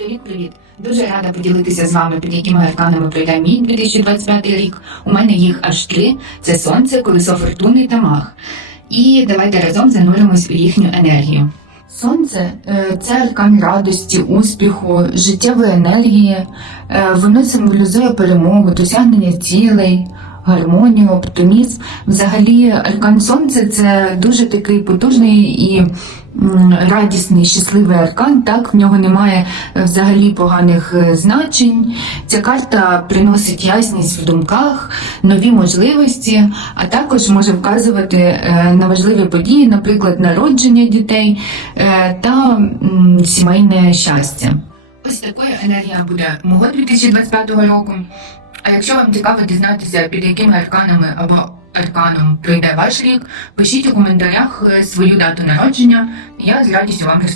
Привіт, привіт! Дуже рада поділитися з вами, під якими арканами пройде мій 2025 рік. У мене їх аж три: це сонце, колесо фортуни та мах. І давайте разом зануримось у їхню енергію. Сонце е, це аркан радості, успіху, життєвої енергії. Е, Воно символізує перемогу, досягнення цілей, гармонію, оптимізм. Взагалі, аркан сонця це дуже такий потужний і радісний, щасливий аркан. Так, в нього немає е, взагалі поганих е, значень. Ця карта приносить ясність в думках, нові можливості, а також може вказувати е, на важливі події, наприклад, народження дітей та сімейне щастя. Ось такою енергія буде мого 2025 року. А якщо вам цікаво дізнатися, під якими арканами або арканом пройде ваш рік, пишіть у коментарях е, свою дату народження, я з радістю вам розповім.